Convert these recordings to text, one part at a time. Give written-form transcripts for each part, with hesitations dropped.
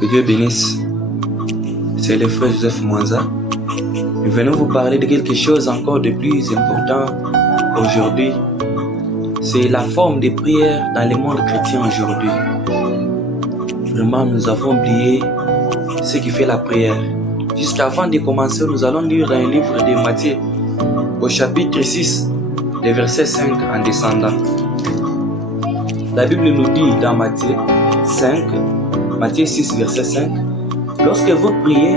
Que Dieu bénisse. C'est le frère Joseph Mwanza. Nous venons vous parler de quelque chose encore de plus important aujourd'hui. C'est la forme de prière dans le monde chrétien aujourd'hui. Vraiment, nous avons oublié ce qui fait la prière. Jusqu'avant de commencer, nous allons lire un livre de Matthieu au chapitre 6, le verset 5 en descendant. La Bible nous dit dans Matthieu 6, verset 5, « Lorsque vous priez,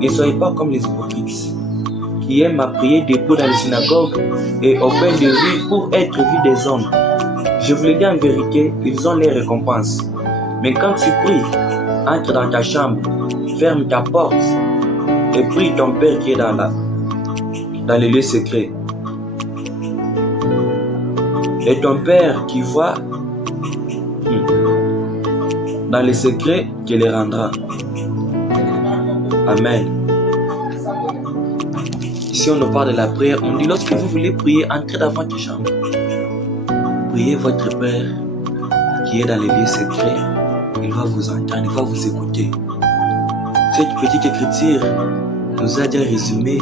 ne soyez pas comme les hypocrites, qui aiment à prier debout dans les synagogues et au coin de rue pour être vus des hommes. Je vous le dis en vérité, ils ont les récompenses. Mais quand tu pries, entre dans ta chambre, ferme ta porte et prie ton Père qui est dans les lieux secrets. Et ton Père qui voit dans les secrets, qui les rendra. » Amen. Ici, on nous parle de la prière. On dit, lorsque vous voulez prier, entrez dans votre chambre. Priez votre Père qui est dans les lieux secrets. Il va vous entendre, il va vous écouter. Cette petite écriture nous a déjà résumé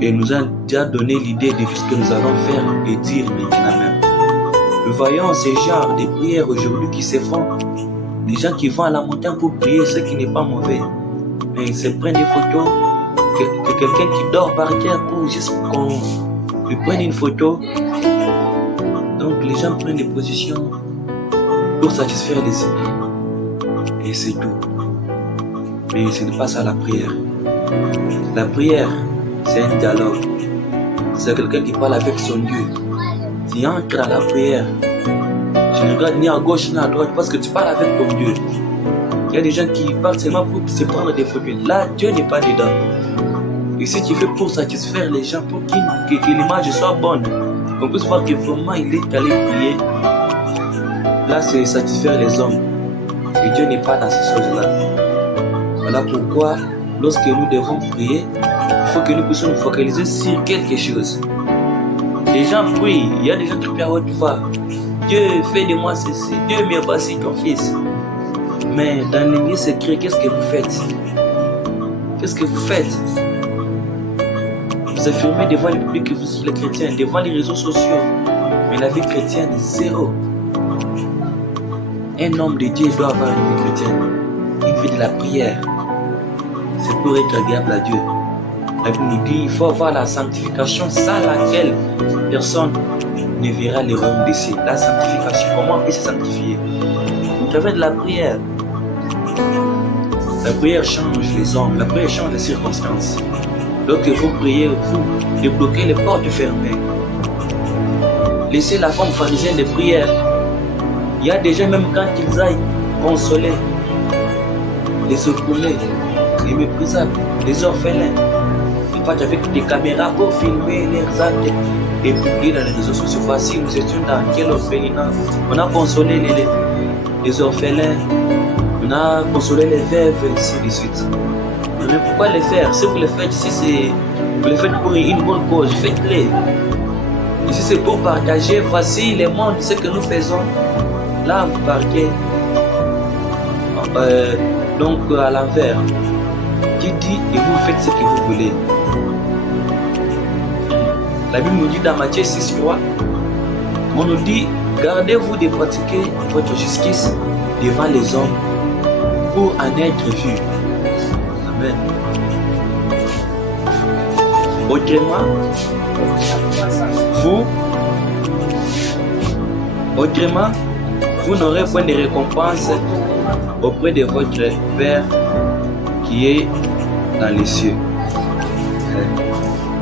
et nous a déjà donné l'idée de tout ce que nous allons faire et dire maintenant même. Nous voyons ce genre de prières aujourd'hui qui se font. Des gens qui vont à la montagne pour prier, ce qui n'est pas mauvais. Mais ils se prennent des photos de quelqu'un qui dort par terre pour juste qu'on lui prenne une photo. Donc les gens prennent des positions pour satisfaire les humains. Et c'est tout. Mais ce n'est pas ça la prière. La prière, c'est un dialogue. C'est quelqu'un qui parle avec son Dieu. Tu entres dans la prière. Tu ne regardes ni à gauche ni à droite parce que tu parles avec ton Dieu. Il y a des gens qui parlent seulement pour se prendre des photos. Là, Dieu n'est pas dedans. Et si tu fais pour satisfaire les gens, pour que l'image soit bonne, qu'on puisse voir que vraiment il est allé prier, là c'est satisfaire les hommes. Et Dieu n'est pas dans ces choses-là. Voilà pourquoi, lorsque nous devons prier, il faut que nous puissions nous focaliser sur quelque chose. Les gens prient, il y a des gens qui prient à haute voix. Dieu, fais de moi ceci, Dieu, mais voici ton fils. Mais dans les lieux secrets, qu'est-ce que vous faites? Qu'est-ce que vous faites? Vous affirmez devant le public que vous êtes les chrétiens, devant les réseaux sociaux. Mais la vie chrétienne est zéro. Un homme de Dieu doit avoir une vie chrétienne, une vie de la prière. C'est pour être agréable à Dieu. La Bible nous dit qu'il faut avoir la sanctification sans laquelle personne ne verra le royaume des cieux. La sanctification, comment on peut se sanctifier? Au travers de la prière. La prière change les hommes, la prière change les circonstances. Lorsque vous priez, vous débloquez les portes fermées. Laissez la forme pharisienne de prière. Il y a des gens, même quand ils aillent consoler les opprimés, les méprisables, les orphelins, ils partent avec des caméras pour filmer leurs actes et publier dans les réseaux sociaux. Voici, nous étions dans quel orphelinat. On a consolé les orphelins, on a consolé les veuves, et ainsi de suite. Mais pourquoi les faire? Si vous les faites, si vous les faites pour une bonne cause, faites-les. Et si c'est pour partager, voici le monde, ce que nous faisons. Là, vous partez donc à l'envers. Qui dit et vous faites ce que vous voulez. La Bible nous dit dans Matthieu 6,3, on nous dit, gardez-vous de pratiquer votre justice devant les hommes pour en être vu. Amen. Autrement, vous n'aurez point de récompense auprès de votre Père qui est dans les cieux.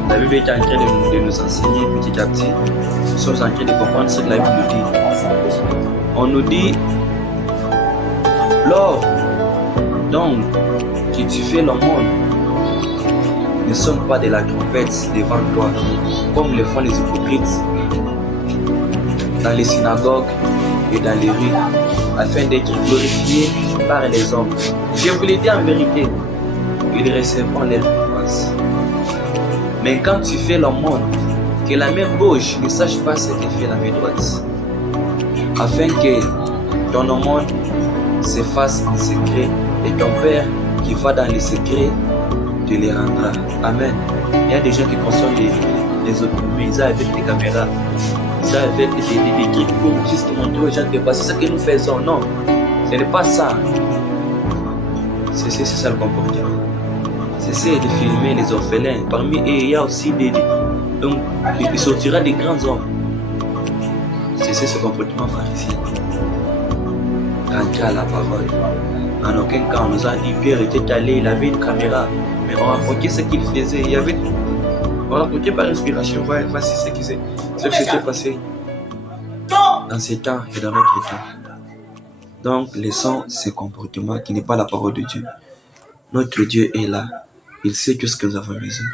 La Bible est en train de nous enseigner petit à petit. Nous sommes en train de comprendre ce que la Bible nous dit. On nous dit, lors donc que tu fais le monde, ne sonne pas de la trompette devant toi, comme le font les hypocrites dans les synagogues et dans les rues, afin d'être glorifiés par les hommes. Je vous le dis en vérité, ils recevront leur récompense. Mais quand tu fais le monde, que la main gauche ne sache pas ce que fait la main droite. afin que ton aumône se fasse en secret et ton Père qui va dans les secrets te les rendra. Amen. Il y a des gens qui consomment les autonomies, ils avec des caméras, ils avec des trucs pour juste montrer aux gens que c'est ça que nous faisons. Non, ce n'est pas ça. C'est ça le comportement. Cessez de filmer les orphelins. Parmi eux, il y a aussi donc, il sortira des grands hommes. Cessez ce comportement pharisien. Rentrez à la parole. En aucun cas, on nous a dit Pierre était allé, il avait une caméra. Mais on racontait ce qu'il faisait. On racontait par inspiration. Voici ce qui s'était passé dans ces temps et dans notre temps. Donc, laissons ce comportement qui n'est pas la parole de Dieu. Notre Dieu est là. Il sait tout ce que nous avons besoin.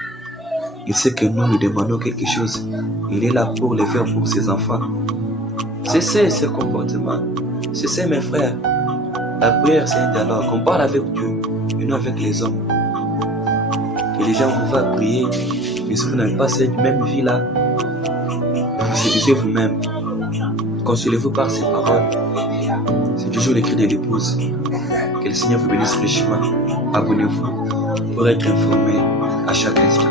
Il sait que nous lui demandons quelque chose. Il est là pour le faire pour ses enfants. Cessez ce comportement. Cessez, mes frères. La prière, c'est un dialogue. On parle avec Dieu et non avec les hommes. Et les gens vous voient prier, mais si vous n'avez pas cette même vie-là, vous séduisez vous-même. Consolez-vous par ces paroles. C'est toujours l'écrit de l'épouse. Que le Seigneur vous bénisse richement. Abonnez-vous pour être informé à chaque instant.